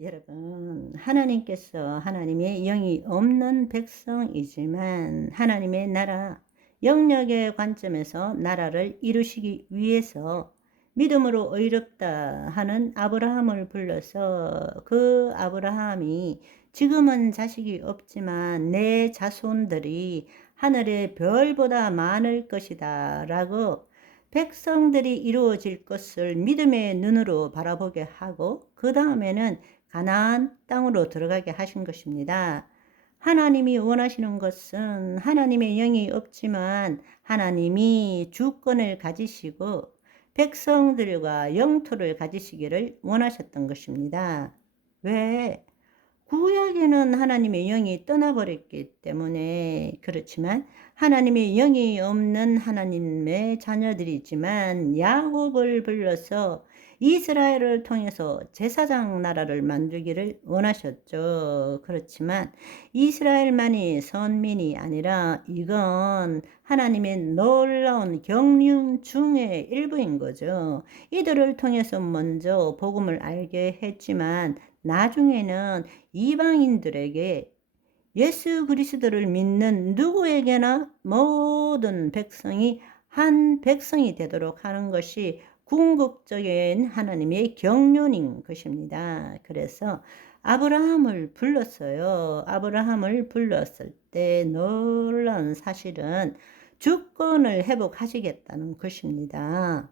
여러분, 하나님께서 하나님의 영이 없는 백성이지만 하나님의 나라, 영역의 관점에서 나라를 이루시기 위해서 믿음으로 의롭다 하는 아브라함을 불러서 그 아브라함이 지금은 자식이 없지만 내 자손들이 하늘의 별보다 많을 것이다 라고 백성들이 이루어질 것을 믿음의 눈으로 바라보게 하고 그 다음에는 가나안 땅으로 들어가게 하신 것입니다. 하나님이 원하시는 것은 하나님의 영이 없지만 하나님이 주권을 가지시고 백성들과 영토를 가지시기를 원하셨던 것입니다. 왜? 구약에는 하나님의 영이 떠나버렸기 때문에 그렇지만 하나님의 영이 없는 하나님의 자녀들이지만 야곱을 불러서 이스라엘을 통해서 제사장 나라를 만들기를 원하셨죠. 그렇지만 이스라엘만이 선민이 아니라 이건 하나님의 놀라운 경륜 중의 일부인 거죠. 이들을 통해서 먼저 복음을 알게 했지만 나중에는 이방인들에게 예수 그리스도를 믿는 누구에게나 모든 백성이 한 백성이 되도록 하는 것이 궁극적인 하나님의 경륜인 것입니다. 그래서 아브라함을 불렀어요. 아브라함을 불렀을 때 놀라운 사실은 주권을 회복하시겠다는 것입니다.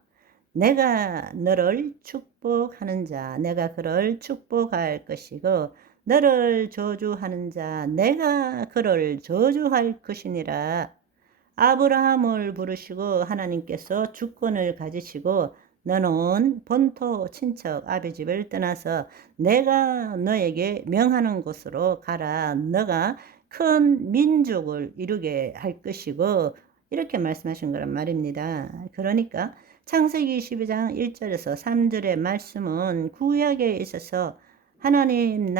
내가 너를 축복하는 자, 내가 그를 축복할 것이고 너를 저주하는 자, 내가 그를 저주할 것이니라. 아브라함을 부르시고 하나님께서 주권을 가지시고 너는 본토 친척 아비집을 떠나서 내가 너에게 명하는 곳으로 가라. 너가 큰 민족을 이루게 할 것이고 이렇게 말씀하신 거란 말입니다. 그러니까 창세기 12장 1절에서 3절의 말씀은 구약에 있어서 하나님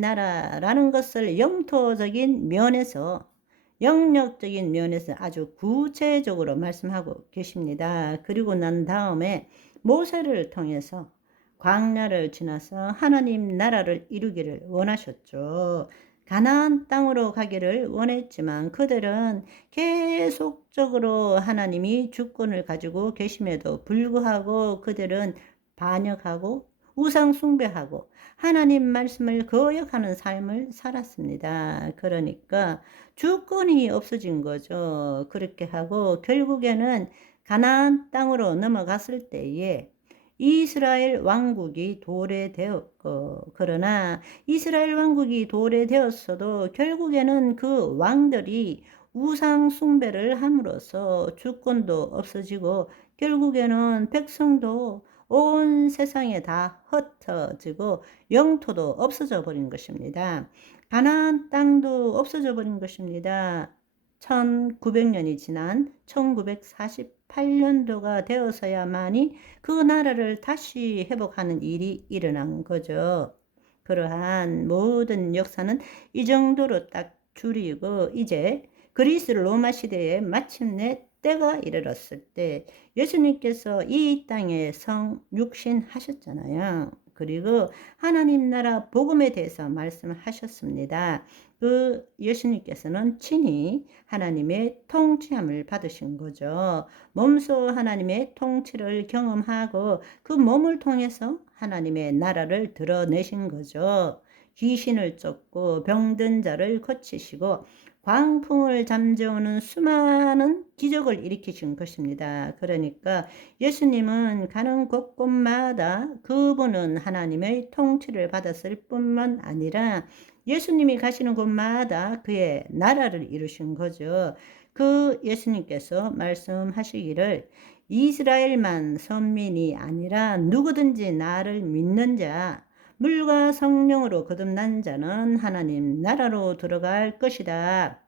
나라라는 것을 영토적인 면에서 영역적인 면에서 아주 구체적으로 말씀하고 계십니다. 그리고 난 다음에 모세를 통해서 광야를 지나서 하나님 나라를 이루기를 원하셨죠. 가나안 땅으로 가기를 원했지만 그들은 계속적으로 하나님이 주권을 가지고 계심에도 불구하고 그들은 반역하고 우상 숭배하고 하나님 말씀을 거역하는 삶을 살았습니다. 그러니까 주권이 없어진 거죠. 그렇게 하고 결국에는 가나안 땅으로 넘어갔을 때에 이스라엘 왕국이 도래되었고, 그러나 이스라엘 왕국이 도래되었어도 결국에는 그 왕들이 우상 숭배를 함으로써 주권도 없어지고 결국에는 백성도 온 세상에 다 흩어지고 영토도 없어져 버린 것입니다. 가나안 땅도 없어져 버린 것입니다. 1900년이 지난 1948년도가 되어서야만이 그 나라를 다시 회복하는 일이 일어난 거죠. 그러한 모든 역사는 이 정도로 딱 줄이고 이제 그리스 로마 시대에 마침내 때가 이르렀을 때 예수님께서 이 땅에 육신 하셨잖아요. 그리고 하나님 나라 복음에 대해서 말씀하셨습니다. 그 예수님께서는 친히 하나님의 통치함을 받으신 거죠. 몸소 하나님의 통치를 경험하고 그 몸을 통해서 하나님의 나라를 드러내신 거죠. 귀신을 쫓고 병든 자를 고치시고 광풍을 잠재우는 수많은 기적을 일으키신 것입니다. 그러니까 예수님은 가는 곳곳마다 그분은 하나님의 통치를 받았을 뿐만 아니라 예수님이 가시는 곳마다 그의 나라를 이루신 거죠. 그 예수님께서 말씀하시기를 이스라엘만 선민이 아니라 누구든지 나를 믿는 자 물과 성령으로 거듭난 자는 하나님 나라로 들어갈 것이다.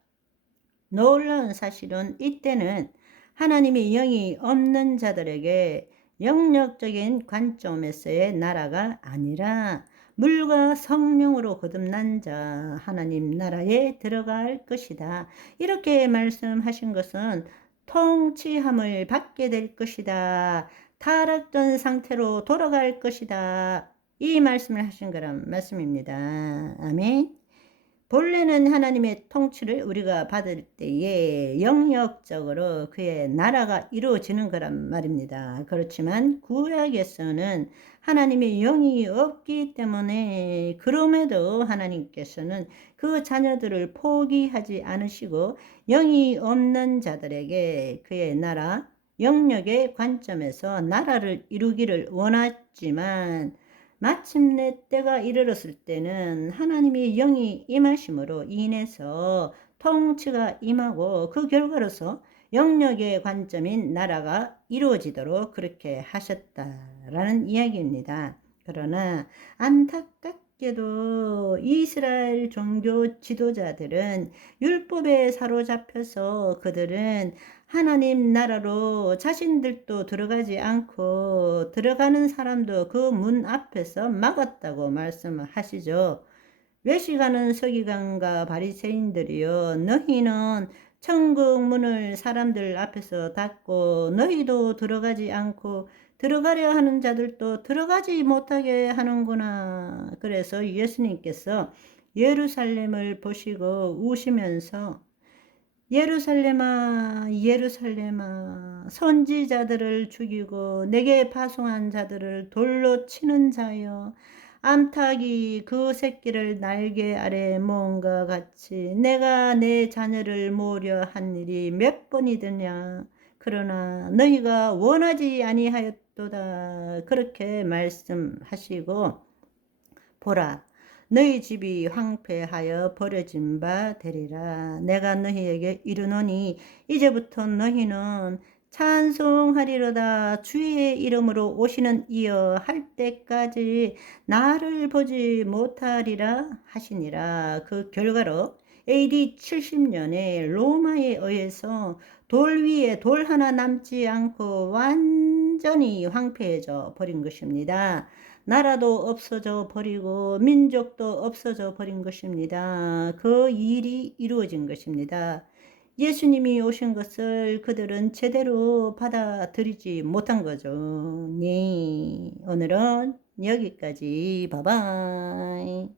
놀라운 사실은 이때는 하나님의 영이 없는 자들에게 영역적인 관점에서의 나라가 아니라 물과 성령으로 거듭난 자 하나님 나라에 들어갈 것이다. 이렇게 말씀하신 것은 통치함을 받게 될 것이다. 타락된 상태로 돌아갈 것이다. 이 말씀을 하신 거란 말씀입니다. 아멘. 본래는 하나님의 통치를 우리가 받을 때에 영역적으로 그의 나라가 이루어지는 거란 말입니다. 그렇지만 구약에서는 하나님의 영이 없기 때문에 그럼에도 하나님께서는 그 자녀들을 포기하지 않으시고 영이 없는 자들에게 그의 나라, 영역의 관점에서 나라를 이루기를 원했지만 마침내 때가 이르렀을 때는 하나님의 영이 임하심으로 인해서 통치가 임하고 그 결과로서 영역의 관점인 나라가 이루어지도록 그렇게 하셨다라는 이야기입니다. 그러나 안타깝게도 이스라엘 종교 지도자들은 율법에 사로잡혀서 그들은 하나님 나라로 자신들도 들어가지 않고 들어가는 사람도 그 문 앞에서 막았다고 말씀하시죠. 외식하는 서기관과 바리새인들이여, 너희는 천국 문을 사람들 앞에서 닫고 너희도 들어가지 않고 들어가려 하는 자들도 들어가지 못하게 하는구나. 그래서 예수님께서 예루살렘을 보시고 우시면서 예루살렘아, 예루살렘아, 선지자들을 죽이고 내게 파송한 자들을 돌로 치는 자여, 암탉이 그 새끼를 날개 아래 모은 것 같이 내가 내 자녀를 모으려 한 일이 몇 번이더냐. 그러나 너희가 원하지 아니하였도다. 그렇게 말씀하시고, 보라, 너희 집이 황폐하여 버려진 바 되리라. 내가 너희에게 이르노니 이제부터 너희는 찬송하리로다. 주의 이름으로 오시는 이여 할 때까지 나를 보지 못하리라 하시니라. 그 결과로 AD 70년에 로마에 의해서 돌 위에 돌 하나 남지 않고 완전히 황폐해져 버린 것입니다. 나라도 없어져 버리고 민족도 없어져 버린 것입니다. 그 일이 이루어진 것입니다. 예수님이 오신 것을 그들은 제대로 받아들이지 못한 거죠. 네, 오늘은 여기까지. 바이바이.